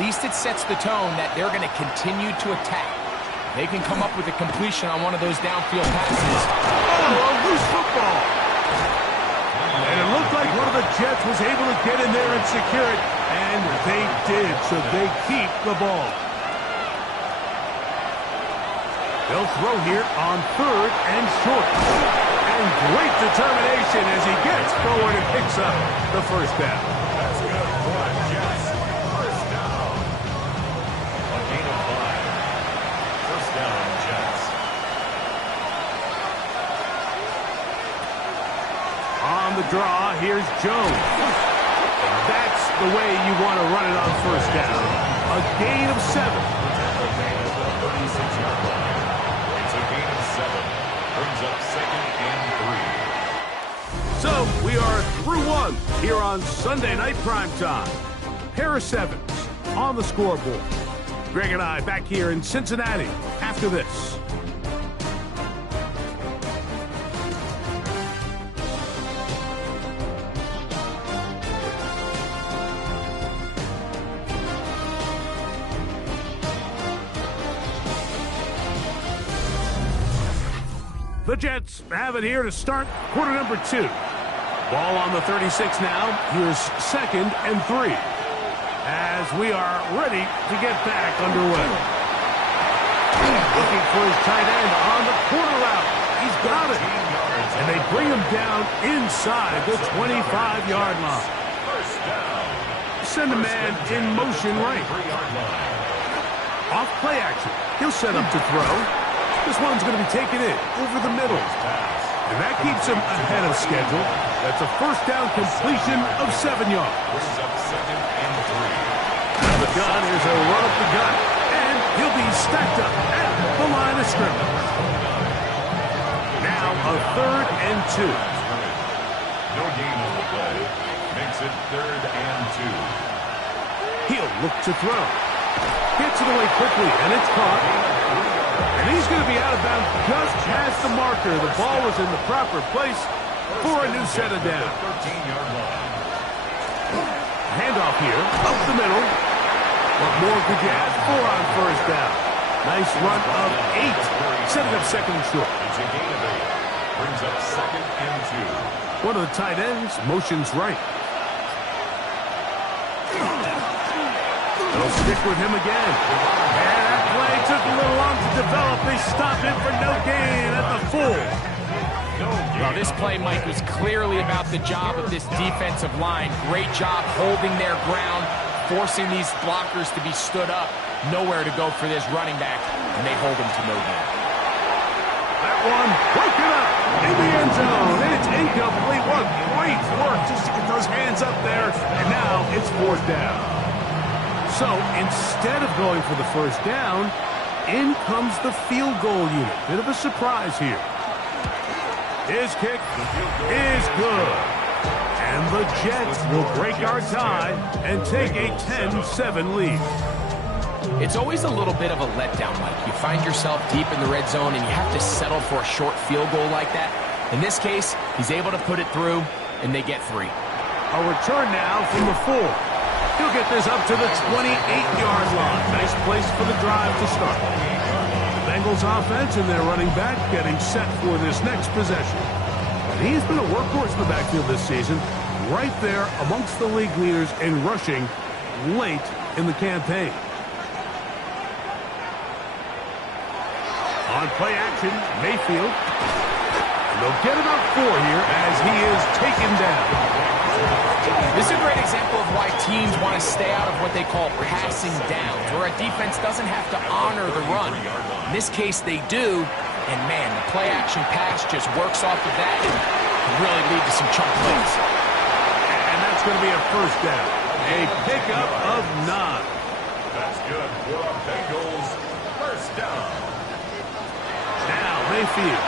least it sets the tone that they're going to continue to attack. They can come up with a completion on one of those downfield passes. Oh, a loose football. And it looked like one of the Jets was able to get in there and secure it. And they did, so they keep the ball. They'll throw here on 3rd and short. And great determination as he gets forward and picks up the first down. That's good for the Jets. First down. A gain of 5. First down, Jets. On the draw, here's Jones. And that's the way you want to run it on first down. A gain of 7. It's a gain of 7. Brings up 2nd and 3. So we are through 1 here on Sunday Night Primetime. Pair of 7s on the scoreboard. Greg and I back here in Cincinnati after this. The Jets have it here to start quarter number 2. Ball on the 36 now. Here's 2nd and 3. As we are ready to get back underway. Looking for his tight end on the corner route. He's got it. And they bring him down inside the 25-yard line. First down. Send a man in motion right. 3-yard line. Off play action. He'll set up to throw. This one's going to be taken in over the middle. And that keeps him ahead of schedule. That's a first down completion of 7 yards. Brings up 2nd and 3. Out of the gun, here's a run up the gut. And he'll be stacked up at the line of scrimmage. Now a 3rd and 2. No gain on the play. Makes it 3rd and 2. He'll look to throw. Gets it away quickly, and it's caught. And he's going to be out of bounds just past the marker. The ball was in the proper place for a new set of down. 13-yard line. Handoff here, up the middle. What more could you ask for on first down? Nice run of 8, setting up 2nd and short. It's a gain of 8. Brings up 2nd and 2. One of the tight ends motions right. They'll stick with him again. And that play took a little long to develop. They stopped it for no gain at the full. Well, this play, Mike, was clearly about the job of this defensive line. Great job holding their ground, forcing these blockers to be stood up. Nowhere to go for this running back, and they hold him to no gain. That one broken up in the end zone, and it's incomplete. What great work just to get those hands up there, and now it's 4th down. So instead of going for the first down, in comes the field goal unit. Bit of a surprise here. His kick is good. And the Jets will break our tie and take a 10-7 lead. It's always a little bit of a letdown, Mike. You find yourself deep in the red zone and you have to settle for a short field goal like that. In this case, he's able to put it through, and they get 3. A return now from the 4. He'll get this up to the 28-yard line. Nice place for the drive to start. The Bengals offense and their running back getting set for this next possession. And he's been a workhorse in the backfield this season, right there amongst the league leaders in rushing late in the campaign. On play action, Mayfield. And they'll get about 4 here as he is taken down. This is a great example of why teams want to stay out of what they call passing downs, where a defense doesn't have to honor the run. In this case, they do, and man, the play-action pass just works off of that and can really lead to some chunk plays. And that's going to be a first down. A pickup of 9. That's good for the Bengals. First down. Now Mayfield.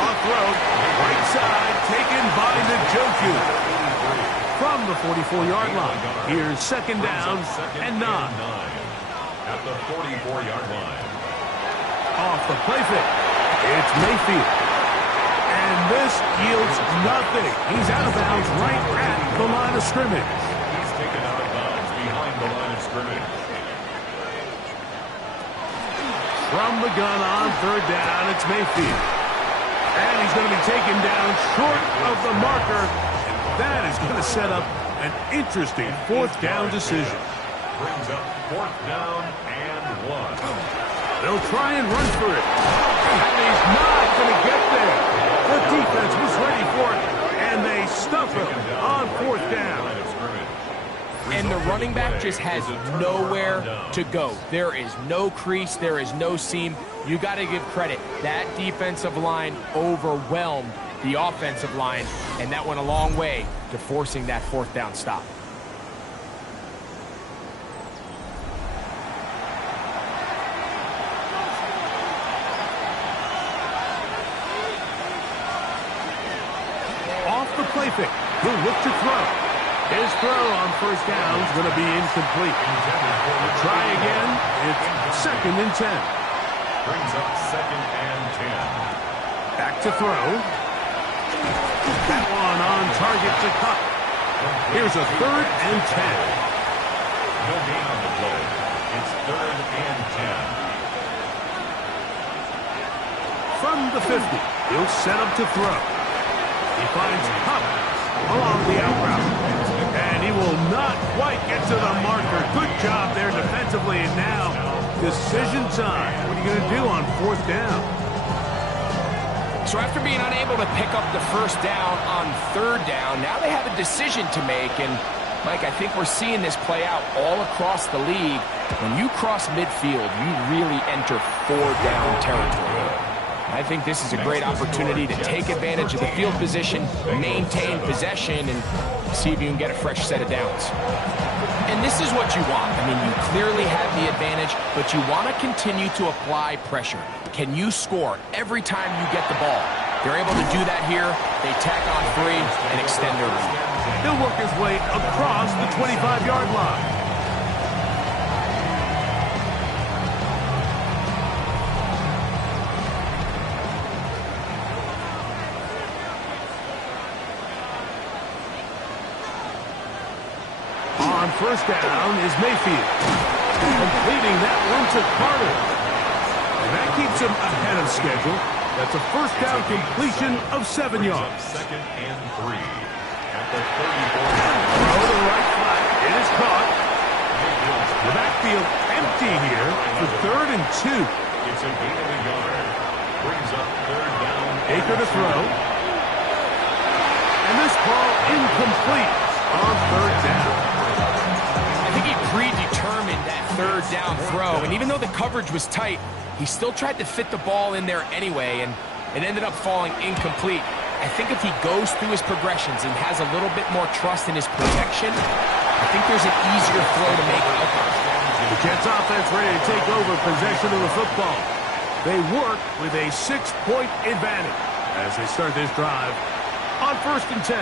Off road, right side, taken by Njoku. From the 44-yard line. Here's 2nd down and 9. At the 44-yard line. Off the play fake. It's Mayfield. And this yields nothing. He's out of bounds right at the line of scrimmage. He's taken out of bounds behind the line scrimmage. From the gun on third down, it's Mayfield. And he's going to be taken down short of the marker. And that is going to set up an interesting fourth down decision. Brings up fourth down and 1. They'll try and run for it. And he's not going to get there. The defense was ready for it, and they stuff him on fourth down. And the running back just has nowhere to go. There is no crease. There is no seam. You got to give credit. That defensive line overwhelmed the offensive line, and that went a long way to forcing that fourth down stop. Off the play fake. He'll look to throw. His throw on first down is going to be incomplete. Try again. It's 2nd and 10. Brings up 2nd and 10. Back to throw. That one on target to Kupp. Here's a 3rd and 10. No gain on the play. It's 3rd and 10. From the 50, he'll set up to throw. He finds Kupp along the out route. And he will not quite get to the marker. Good job there defensively. And now, decision time. What are you going to do on fourth down? So after being unable to pick up the first down on third down, now they have a decision to make. And, Mike, I think we're seeing this play out all across the league. When you cross midfield, you really enter four-down territory. I think this is a great opportunity to take advantage of the field position, maintain possession, and see if you can get a fresh set of downs. And this is what you want. I mean, you clearly have the advantage, but you want to continue to apply pressure. Can you score every time you get the ball? They're able to do that here. They tack on 3 and extend their lead. He'll work his way across the 25-yard line. First down is Mayfield. Completing that one to Carter. And that keeps him ahead of schedule. That's a first down completion of 7 yards. 2nd and 3. At the 34. Throw to the right flat. It is caught. The backfield empty here for 3rd and 2. It's a gain of a yard. Brings up 3rd down. Baker to throw. And this ball incomplete on 3rd down. I think he predetermined that 3rd down throw, and even though the coverage was tight, he still tried to fit the ball in there anyway, and it ended up falling incomplete. I think if he goes through his progressions and has a little bit more trust in his protection, I think there's an easier throw to make. The Jets offense ready to take over possession of the football. They work with a 6-point advantage as they start this drive on 1st and 10.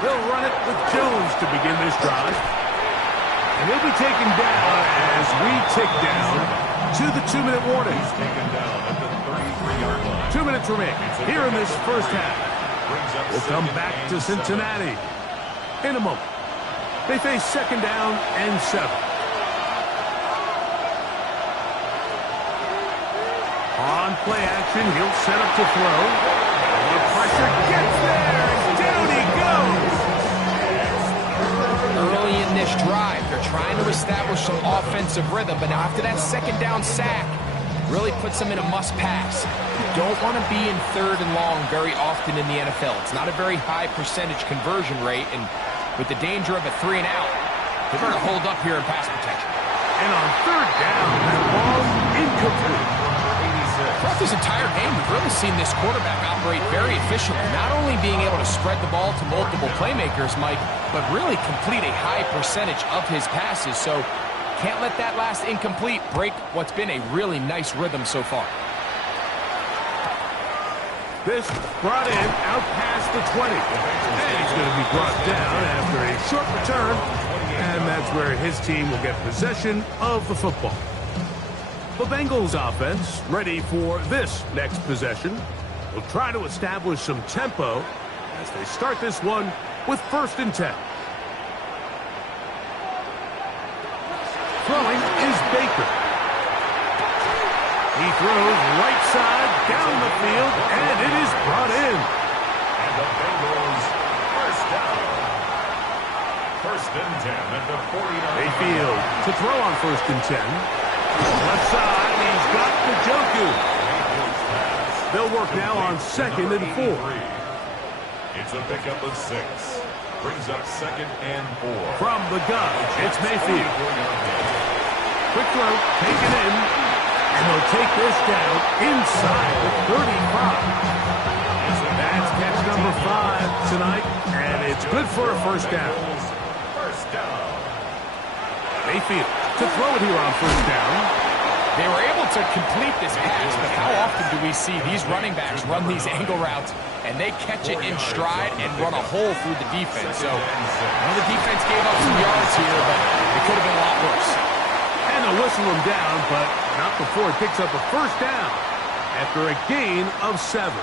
They'll run it with Jones to begin this drive. And he'll be taken down as we tick down to the 2-minute warning. He's taken down at the 33-yard line. 2 minutes remain here in this first half. We'll come back to Cincinnati in a moment. They face 2nd down and 7. On play action, he'll set up to throw. The pressure gets there, and down he goes. Early in this drive, they're trying to establish some offensive rhythm, but now after that 2nd down sack, really puts them in a must-pass. You don't want to be in 3rd and long very often in the NFL. It's not a very high percentage conversion rate, and with the danger of a 3 and out, they better hold up here in pass protection. And on 3rd down, that ball incomplete. Throughout this entire game, we've really seen this quarterback operate very efficiently, not only being able to spread the ball to multiple playmakers, Mike, but really complete a high percentage of his passes. So can't let that last incomplete break what's been a really nice rhythm so far. This brought in out past the 20. And he's going to be brought down after a short return. And that's where his team will get possession of the football. The Bengals offense ready for this next possession. Will try to establish some tempo as they start this one with 1st and 10. Throwing is Baker. He throws right side down the field, and it is brought in. And the Bengals, 1st down. 1st and 10 at the 49. Mayfield to throw on 1st and 10. Left side, he's got Njoku. They'll work now on 2nd and 4. It's a pickup of 6. Brings up 2nd and 4. From the gun, it's Mayfield. Quick throw, taken in, and they'll take this down inside the 35. That's catch number 5 tonight, and it's good for a 1st down. 1st down. Mayfield to throw it here on 1st down. They were able to complete this pass, but how often do we see these running backs run these angle routes and they catch it in stride and run a hole through the defense? So, I know the defense gave up some yards here, but it could have been a lot worse. And they'll whistle him down, but not before it picks up a 1st down after a gain of 7.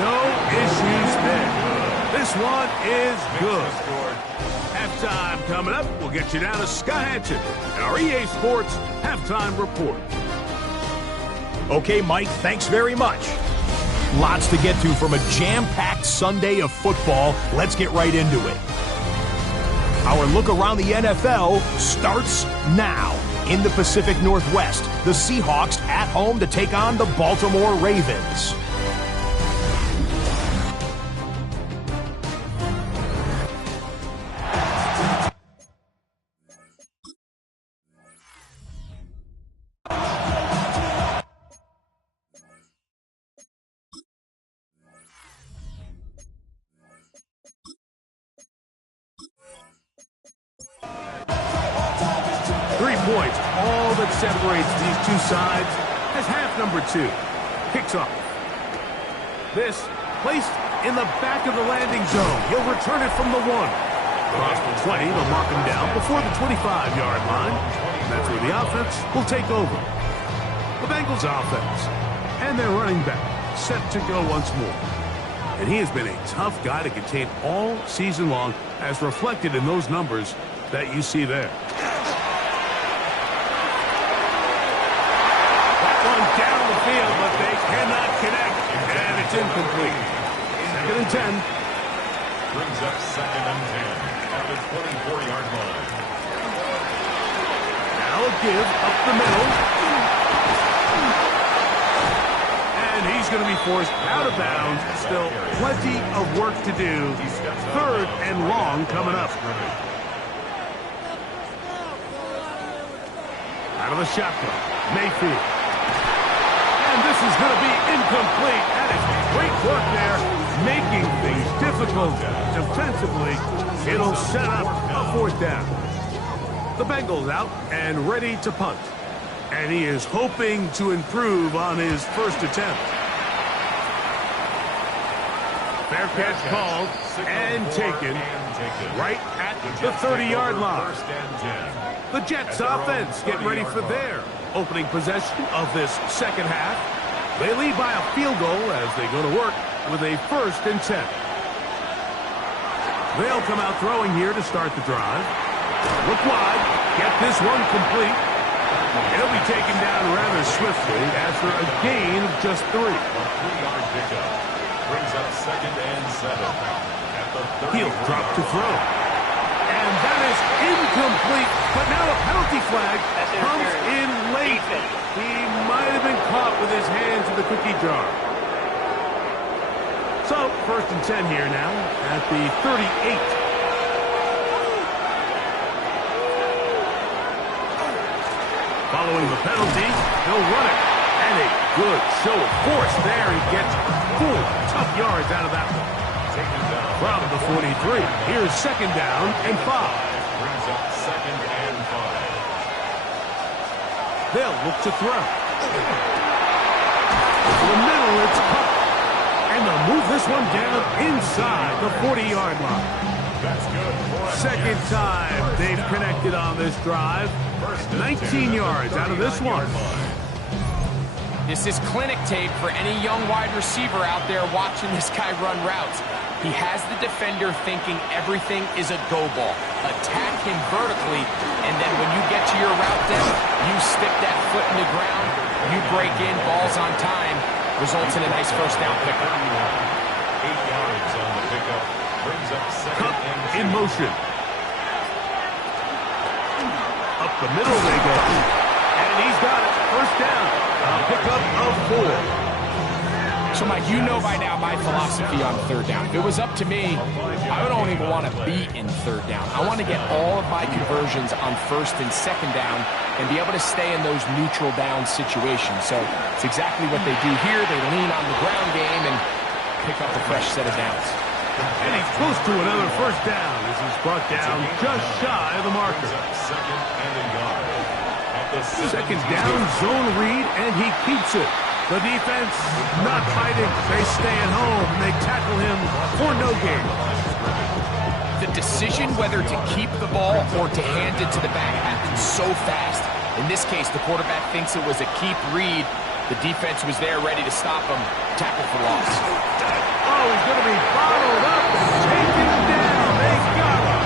No issues there. This one is good. Halftime coming up. We'll get you down to Scott Hanson and our EA Sports Halftime Report. Okay, Mike, thanks very much. Lots to get to from a jam-packed Sunday of football. Let's get right into it. Our look around the NFL starts now. In the Pacific Northwest, the Seahawks at home to take on the Baltimore Ravens. Points, all that separates these two sides as half number 2 kicks off. This placed in the back of the landing zone. He'll return it from the 1. Across the 20, they'll mark him down before the 25-yard line. That's where the offense will take over. The Bengals offense and their running back set to go once more. And he has been a tough guy to contain all season long, as reflected in those numbers that you see there. Down the field, but they cannot connect, and it's incomplete. 2nd and 10. Brings up 2nd and 10 at the 24-yard line. Now a give up the middle. And he's going to be forced out of bounds. Still plenty of work to do. 3rd and long coming up. Out of the shotgun, Mayfield. And this is going to be incomplete. That is great work there, making things difficult defensively. It'll set up a 4th down. The Bengals out and ready to punt. And he is hoping to improve on his 1st attempt. Fair catch called and taken right at the 30-yard line. The Jets offense getting ready for their opening possession of this 2nd half. They lead by a field goal as they go to work with a 1st and 10. They'll come out throwing here to start the drive. Look wide, get this one complete. It'll be taken down rather swiftly after a gain of just 3. 3-yard pickup brings up 2nd and 7 at the 30. He'll drop to throw. And that is incomplete, but now a penalty flag comes in late. He might have been caught with his hands in the cookie jar. So, 1st and 10 here now at the 38. Following the penalty, he'll run it. And a good show of force there. He gets 4 tough yards out of that one. From the 43, here's 2nd down and 5. Brings up 2nd and 5. They'll look to throw. To the middle, it's caught. And they'll move this one down inside the 40-yard line. That's good. 2nd time they've connected on this drive. 19 yards out of this one. This is clinic tape for any young wide receiver out there watching this guy run routes. He has the defender thinking everything is a go ball. Attack him vertically, and then when you get to your route depth, you stick that foot in the ground, you break in, balls on time, results in a nice first down pickup. 8 yards on the pickup, brings up second and 2. In motion. Up the middle they go. And he's got it. First down. A pickup of 4. So, Mike, you know by now my philosophy on third down. If it was up to me, I don't even want to be in third down. I want to get all of my conversions on first and second down and be able to stay in those neutral down situations. So it's exactly what they do here. They lean on the ground game and pick up a fresh set of downs. And he's close to another first down as he's brought down just shy of the marker. Second and a yard. Second down, zone read, and he keeps it. The defense not fighting. They stay at home, and they tackle him for no gain. The decision whether to keep the ball or to hand it to the back happens so fast. In this case, the quarterback thinks it was a keep read. The defense was there ready to stop him. Tackle for loss. Oh, he's going to be bottled up and taken down. They got him.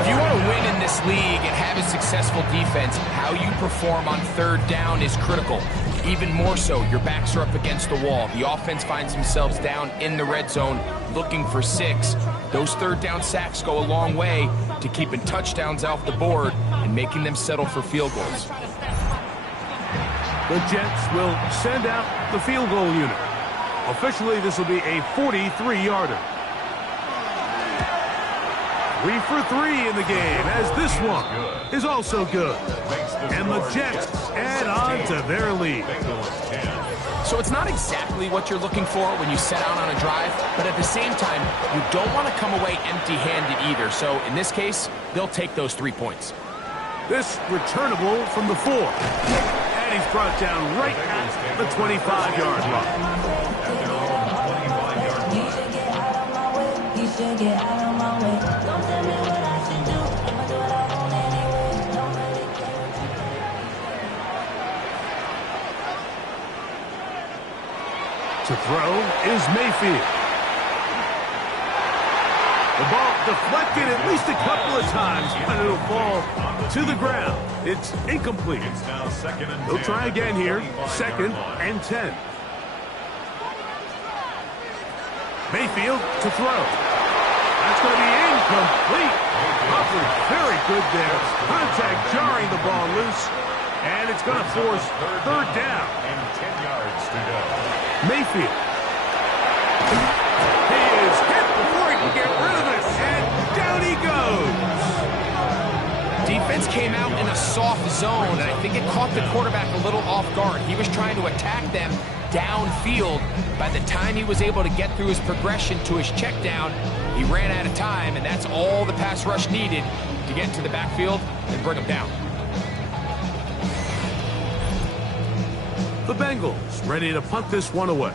If you want to win in this league and have a successful defense, how you perform on third down is critical. Even more so, your backs are up against the wall. The offense finds themselves down in the red zone looking for 6. Those third down sacks go a long way to keeping touchdowns off the board and making them settle for field goals. The Jets will send out the field goal unit. Officially, this will be a 43-yarder. 3 for 3 in the game, as this one is also good. And the Jets add on to their lead. So it's not exactly what you're looking for when you set out on a drive, but at the same time, you don't want to come away empty-handed either. So in this case, they'll take those 3 points. This returnable from the 4. And he's brought down right at the 25-yard line. You should get out of my way. Don't tell me what I should do. I'ma do what I want anyway. Don't really care what you think. To throw is Mayfield. The ball deflected at least a couple of times, but it'll fall to the ground. It's incomplete. It's now second and 10. They'll try again here. Second and 10. Mayfield to throw. That's going to be incomplete. Humphrey very good there. Contact jarring the ball loose. And it's going to force third down. And 10 yards to go. Mayfield. He is hit before he can get rid of it. And down he goes. Defense came out in a soft zone, and I think it caught the quarterback a little off guard. He was trying to attack them downfield. By the time he was able to get through his progression to his check down, he ran out of time, and that's all the pass rush needed to get into the backfield and bring him down. The Bengals ready to punt this one away,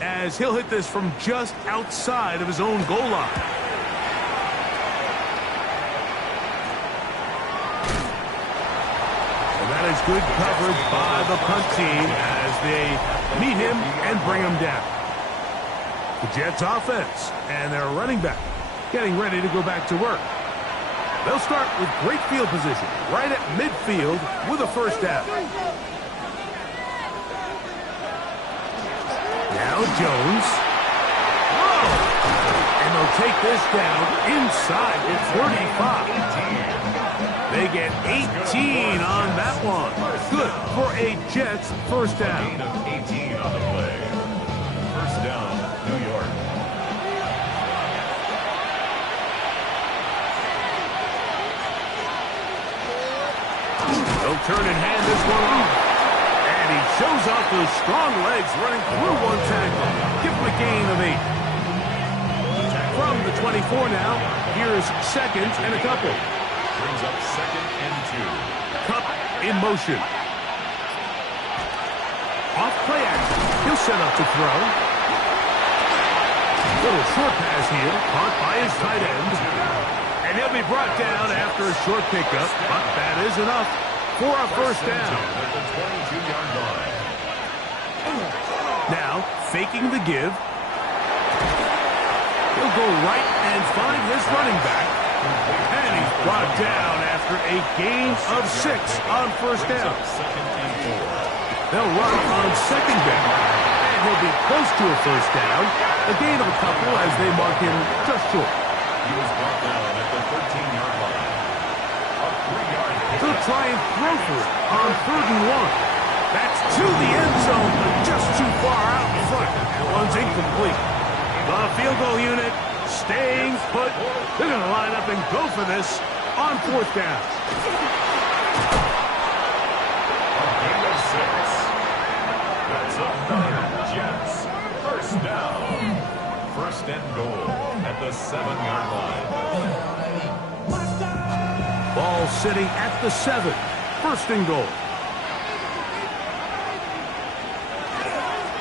as he'll hit this from just outside of his own goal line. And that is good coverage by the punt team as they meet him and bring him down. The Jets offense and their running back getting ready to go back to work. They'll start with great field position right at midfield with a first down. Now Jones. Whoa! And they'll take this down inside the 35. They get 18 on that one. Good for a Jets first down. Gain of 18 on the play. First down, New York. They'll turn and hand this one off. And he shows off those strong legs running through one tackle. Give him a gain of 8. From the 24 now, here's second and a couple. Brings up second and 2. Kupp in motion. Off play action. He'll set up to throw. Little short pass here, caught by his tight end. And he'll be brought down after a short pickup, but that is enough for a first down. At the 22-yard line. Now, faking the give. He'll go right and find his running back. And he's brought down after a gain of 6 on first down. Second and 4. They'll run on second down. And he'll be close to a first down. A gain of a couple as they mark him just short. He was brought down at the 13-yard line. A 3-yard pickup. They'll try and throw for it on 3rd and 1. That's to the end zone, but just too far out in front. That one's incomplete. The field goal unit staying put. They're going to line up and go for this on 4th down. A gain of 6. That's another Jets. First down. First and goal at the 7-yard line. Ball sitting at the 7. First and goal.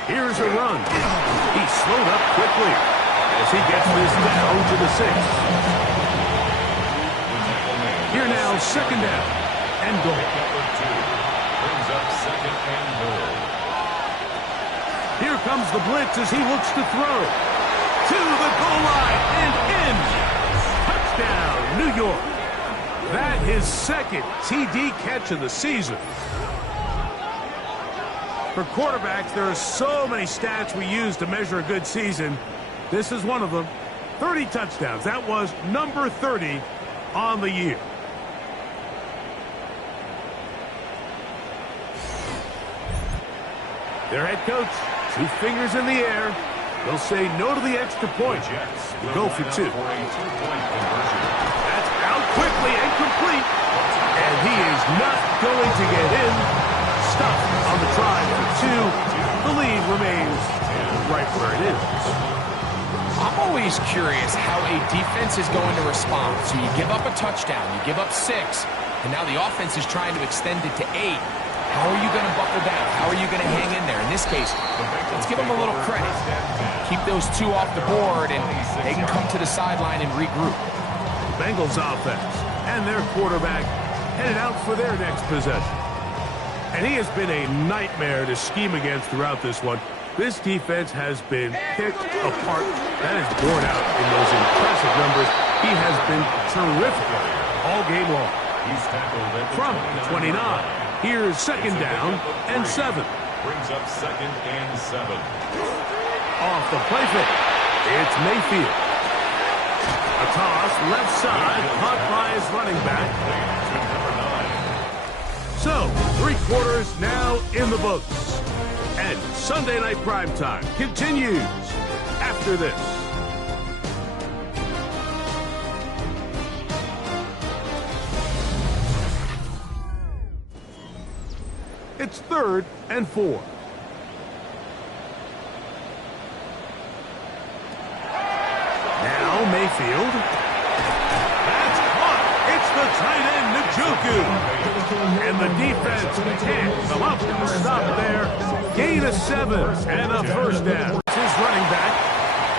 Here's a run. He slowed up quickly as he gets this down to the 6. Here now, second down and goal. Number 2 brings up second and goal. Here comes the blitz as he looks to throw. To the goal line and in. Touchdown, New York. That his second TD catch of the season. For quarterbacks, there are so many stats we use to measure a good season. This is one of them. 30 touchdowns. That was number 30 on the year. Their head coach, 2 fingers in the air. They'll say no to the extra point. Go for 2. That's out quickly and complete. And he is not going to get in. Stuffed on the try for 2. The lead remains right where it is. I'm always curious how a defense is going to respond. So you give up a touchdown, you give up 6, and now the offense is trying to extend it to 8. How are you going to buckle down? How are you going to hang in there? In this case, let's give them a little credit. Keep those 2 off the board, and they can come to the sideline and regroup. Bengals offense and their quarterback headed out for their next possession. And he has been a nightmare to scheme against throughout this one. This defense has been picked apart. That is borne out in those impressive numbers. He has been terrific all game long. He's tackled at the From 29, 29. here's second down and 7. Brings up second and 7. Off the play fake, it's Mayfield. A toss, left side, caught by his running back. So, 3 quarters now in the books. And Sunday Night Primetime continues after this. It's 3rd and 4. Now Mayfield. That's caught. It's the tight end, Njoku. And the defense can't come up with a stop there. Gain of 7 and a first down. His running back.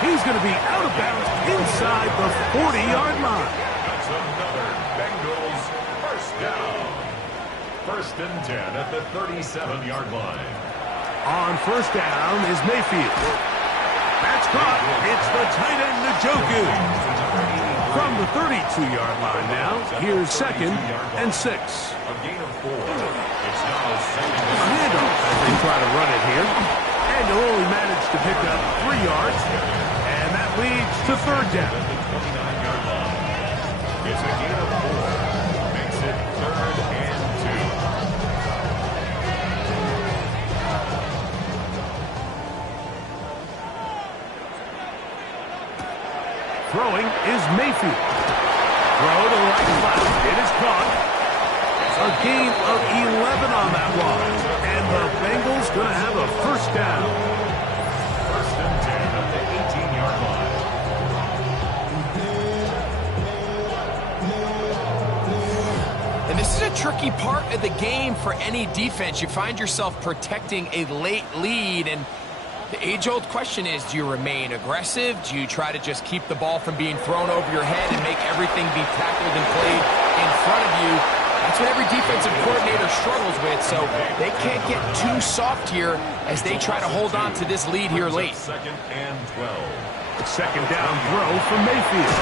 He's going to be out of bounds inside the 40-yard line. That's another Bengals first down. First and 10 at the 37-yard line. On first down is Mayfield. That's caught. It's the tight end, Njoku. From the 32-yard line now, here's second and 6. A gain of 4. It's now second A and handoff as they try to run it here. And they'll only manage to pick up 3 yards. And that leads to 3rd down. at the 29-yard line. It's a gain of 4. Makes it 3rd and 2. Throwing is Mayfield. Throw to right side. It is caught. A gain of 11 on that one. And the Bengals going to have a first down. First and 10 at the 18-yard line. And this is a tricky part of the game for any defense. You find yourself protecting a late lead, and the age-old question is, do you remain aggressive? Do you try to just keep the ball from being thrown over your head and make everything be tackled and played in front of you? That's what every defensive coordinator struggles with, so they can't get too soft here as they try to hold on to this lead here late. Second and 12. Second down throw from Mayfield.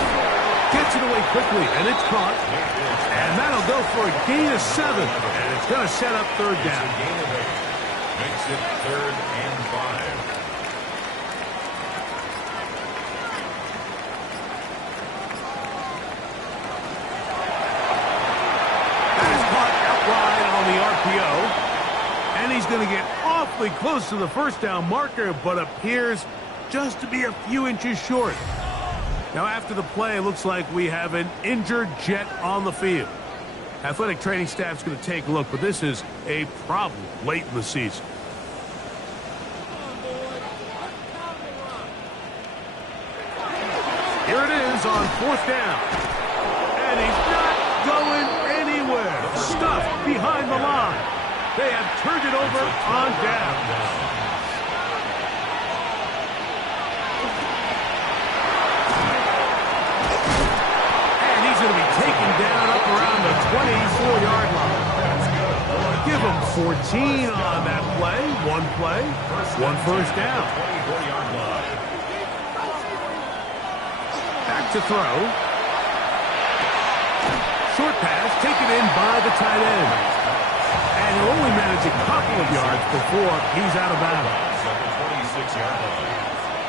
Gets it away quickly, and it's caught. And that'll go for a gain of 7. And it's going to set up third down. Gain of 8. Makes it 3rd and 5. And he's going to get awfully close to the first down marker, but appears just to be a few inches short. Now, after the play, it looks like we have an injured Jet on the field. Athletic training staff's going to take a look, but this is a problem late in the season. Here it is on 4th down. And he's not going anywhere. Stuffed behind the line. They have turned it over on down. And he's going to be taken down up around the 24-yard line. Give him 14 on that play. One first down. Back to throw. Short pass taken in by the tight end. And he'll only manage a couple of yards before he's out of bounds. At the 26-yard line.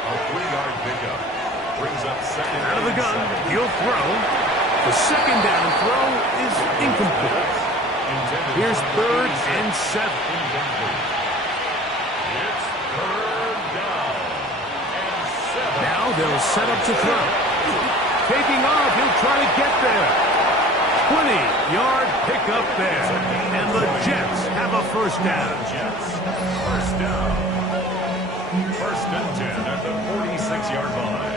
A 3-yard pickup. Brings up second. Out of the gun. He'll throw. The second down throw is incomplete. Here's 3rd and 7. It's 3rd down and 7. Now they'll set up to throw. Taking off. He'll try to get there. 20-yard pickup there. And the Jets have a first down. Jets. First down. 1st and 10 at the 46-yard line.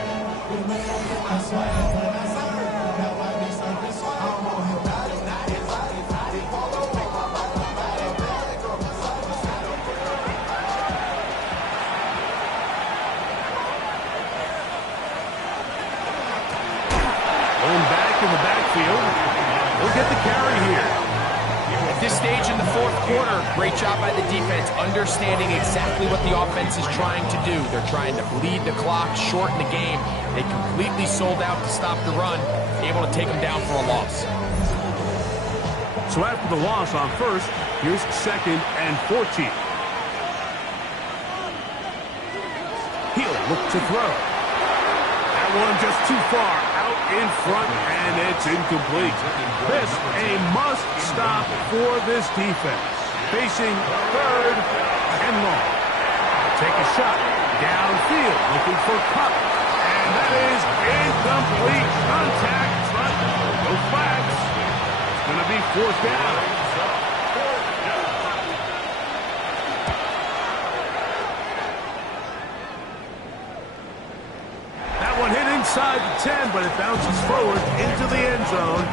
Going back in the backfield. We'll get the carry here. At this stage in the 4th quarter, great job by the defense, understanding exactly what the offense is trying to do. They're trying to bleed the clock, shorten the game. They completely sold out to stop the run, able to take them down for a loss. So after the loss on 1st, here's 2nd and 14. He'll look to throw. That one just too far out in front, and it's incomplete. This a must-stop for this defense. Facing 3rd and long. Take a shot downfield, looking for Kupp. And that is incomplete. Contact, but no flags. It's going to be 4th down. That one hit inside the 10, but it bounces forward into the end zone.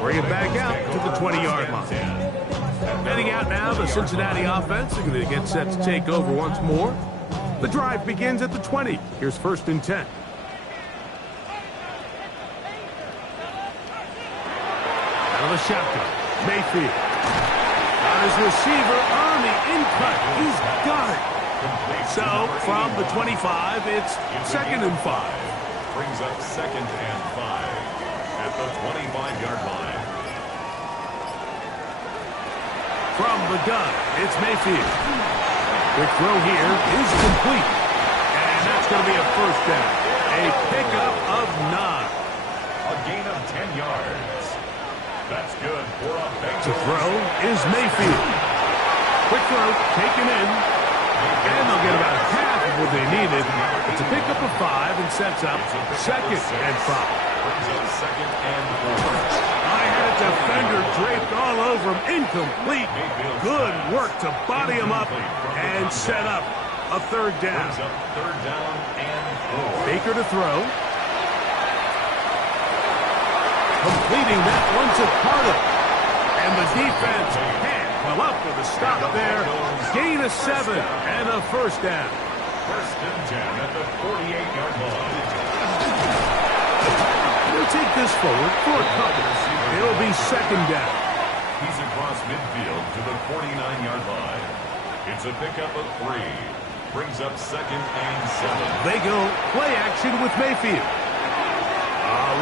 Bring it back out to the 20-yard line. Heading out now, the Cincinnati offense are going to get set to take over once more. The drive begins at the 20. Here's 1st and 10. Out of the shotgun, Mayfield. Got his receiver on the in-cut. He's got it. So, from the 25, it's 2nd and 5. Brings up 2nd and 5 at the 25-yard line. From the gun, it's Mayfield. Quick throw here is complete. And that's going to be a first down. A pickup of 9. A gain of 10 yards. That's good for a big To throw is Mayfield. Quick throw taken in. And they'll get about half of what they needed. It's a pickup of 5 and sets up 2nd and 5. Brings up 2nd and 4. I had a defender draped all over him. Incomplete. Good work to body him up and set up a 3rd down. Brings up 3rd down and 4. Baker to throw. Completing that one to Carter. And the defense can't come up with a stop there. Gain of 7 and a first down. 1st and 10 at the 48-yard line. We'll take this forward for a couple. It'll be 2nd down. He's across midfield to the 49-yard line. It's a pickup of 3. Brings up 2nd and 7. They go play action with Mayfield.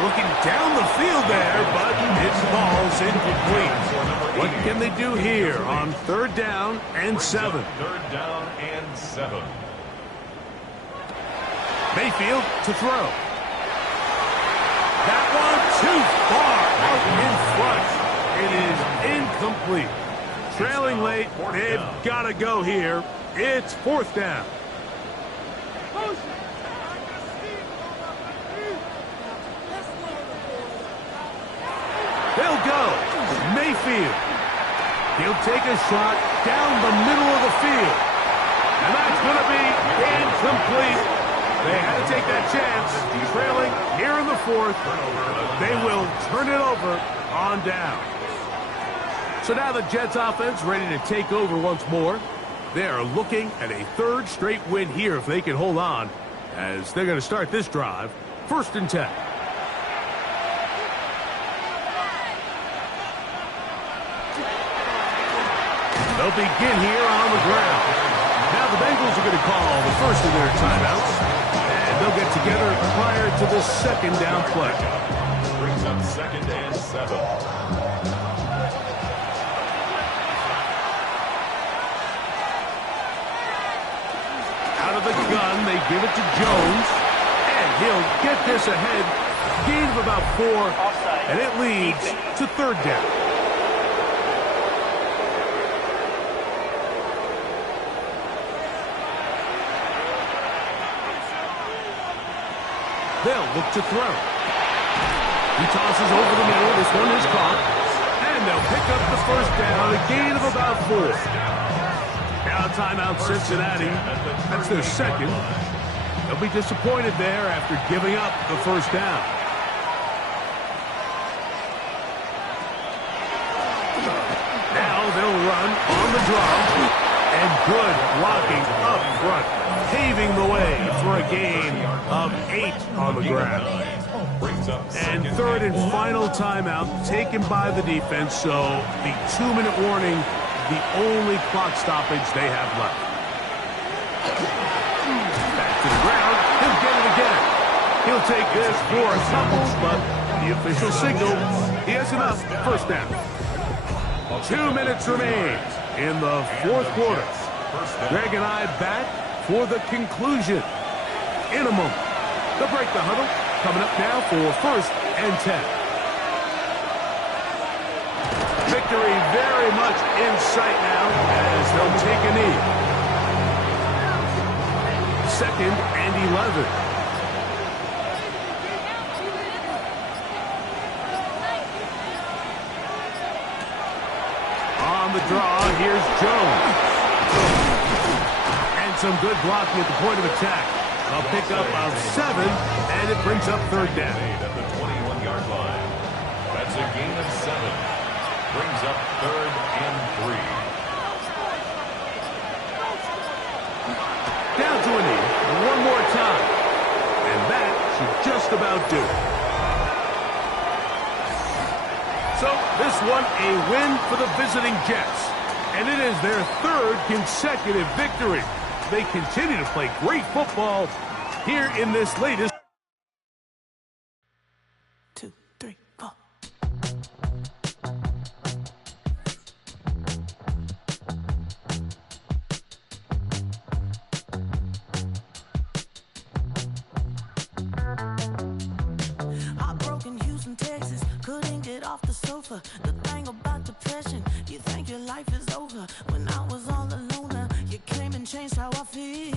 Looking down the field there, but his ball's incomplete. What can they do here on 3rd down and 7? 3rd down and 7. Mayfield to throw. That one too far out in front. It is incomplete. Trailing late, they've got to go here. It's 4th down. They'll go. Mayfield. He'll take a shot down the middle of the field. And that's going to be incomplete. They had to take that chance. Trailing here in the 4th. They will turn it over on down. So now the Jets offense ready to take over once more. They are looking at a 3rd straight win here if they can hold on, as they're going to start this drive 1st and 10. They'll begin here on the ground. Now the Bengals are going to call the first of their timeouts, and they'll get together prior to the 2nd down play. Brings up 2nd and 7. Out of the gun, they give it to Jones, and he'll get this ahead. Gain of about 4, and it leads to 3rd down. They'll look to throw. He tosses over the middle. This one is caught. And they'll pick up the 1st down, a gain of about 4. Now timeout Cincinnati. That's their 2nd. They'll be disappointed there after giving up the 1st down. Now they'll run on the draw. And good blocking up front, paving the way for a gain of 8 on the ground. And 3rd and final timeout taken by the defense, so the 2-minute warning, the only clock stoppage they have left. Back to the ground, he'll get it again. He'll take this for a couple, but the official signal, he has enough. 1st down. 2 minutes remain in the 4th quarter. Greg and I back for the conclusion in a moment. They'll break the huddle. Coming up now for 1st and 10. Victory very much in sight now as they'll take a knee. 2nd and 11. On the draw, here's Jones. And some good blocking at the point of attack. A pickup of 7, and it brings up 3rd down. At the 21-yard line. That's a gain of 7. Brings up 3rd and 3. Down to a knee. One more time. And that should just about do it. So this one a win for the visiting Jets. And it is their 3rd consecutive victory. They continue to play great football here in this latest. 2, 3, 4. Heartbroken Houston, Texas, couldn't get off the sofa. The thing about depression, you think your life is over. When I was all alone, you came and changed how I feel.